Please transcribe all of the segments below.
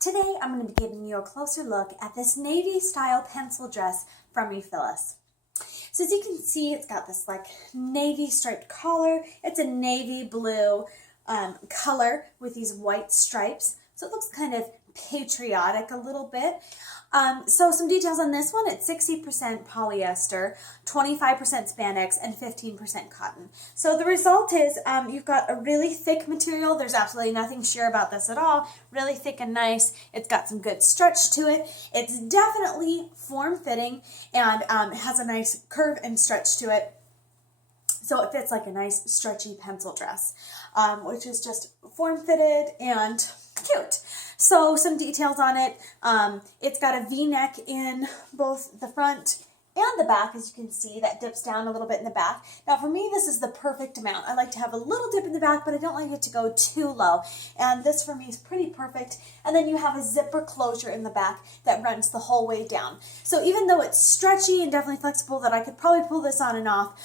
Today I'm going to be giving you a closer look at this navy style pencil dress from Rephyllis. So as you can see, it's got this like navy striped collar. It's a navy blue color with these white stripes. So it looks kind of patriotic a little bit. So some details on this one: it's 60% polyester, 25% spandex, and 15% cotton. So the result is you've got a really thick material. There's absolutely nothing sheer about this at all. Really thick and nice. It's got some good stretch to it. It's definitely form-fitting and has a nice curve and stretch to it. So it fits like a nice stretchy pencil dress, which is just form-fitted and cute. So some details on it. It's got a V-neck in both the front and the back, as you can see, that dips down a little bit in the back. Now for me, this is the perfect amount. I like to have a little dip in the back, but I don't like it to go too low. And this for me is pretty perfect. And then you have a zipper closure in the back that runs the whole way down. So even though it's stretchy and definitely flexible, that I could probably pull this on and off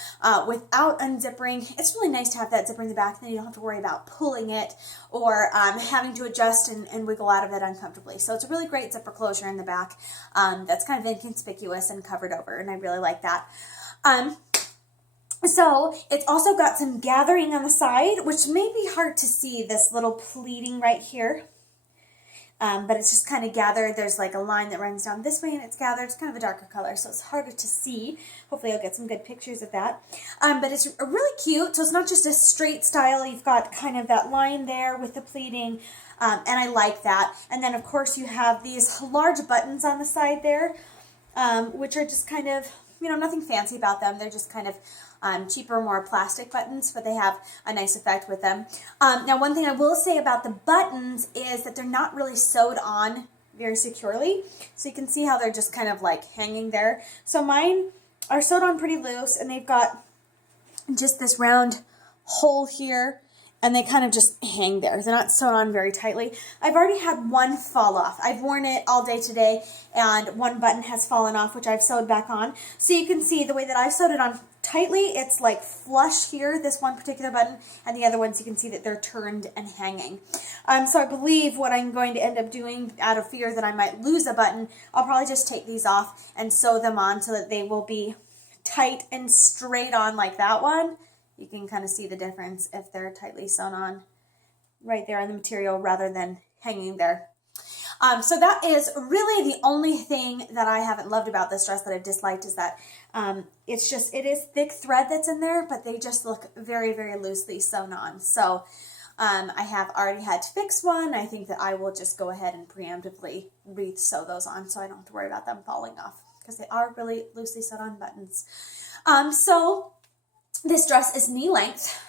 without unzippering, it's really nice to have that zipper in the back. Then you don't have to worry about pulling it or having to adjust and wiggle out of it uncomfortably. So it's a really great zipper closure in the back that's kind of inconspicuous and covered over, and I really like that. So it's also got some gathering on the side, which may be hard to see, this little pleating right here. But it's just kind of gathered. There's like a line that runs down this way and it's gathered. It's kind of a darker color, so it's harder to see. Hopefully I'll get some good pictures of that. But it's really cute. So it's not just a straight style. You've got kind of that line there with the pleating, and I like that. And then of course you have these large buttons on the side there, which are just kind of, you know, nothing fancy about them. They're just kind of cheaper, more plastic buttons, but they have a nice effect with them. Now, one thing I will say about the buttons is that they're not really sewed on very securely. So you can see how they're just kind of like hanging there. So mine are sewed on pretty loose, and they've got just this round hole here, and they kind of just hang there. They're not sewn on very tightly. I've already had one fall off. I've worn it all day today, and one button has fallen off, which I've sewed back on. So you can see the way that I've sewed it on tightly, it's like flush here, this one particular button, and the other ones you can see that they're turned and hanging. So I believe what I'm going to end up doing, out of fear that I might lose a button, I'll probably just take these off and sew them on so that they will be tight and straight on like that one. You can kind of see the difference if they're tightly sewn on right there on the material rather than hanging there. So that is really the only thing that I haven't loved about this dress, that I've disliked, is that it is thick thread that's in there, but they just look very, very loosely sewn on. So I have already had to fix one. I think that I will just go ahead and preemptively re-sew those on so I don't have to worry about them falling off, because they are really loosely sewn on buttons. So this dress is knee length,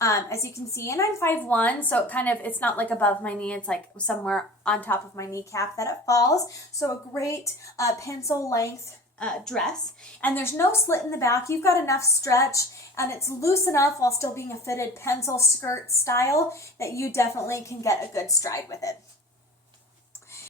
as you can see, and I'm 5'1", so it's not like above my knee, it's like somewhere on top of my kneecap that it falls. So a great pencil length dress, and there's no slit in the back. You've got enough stretch, and it's loose enough while still being a fitted pencil skirt style that you definitely can get a good stride with it.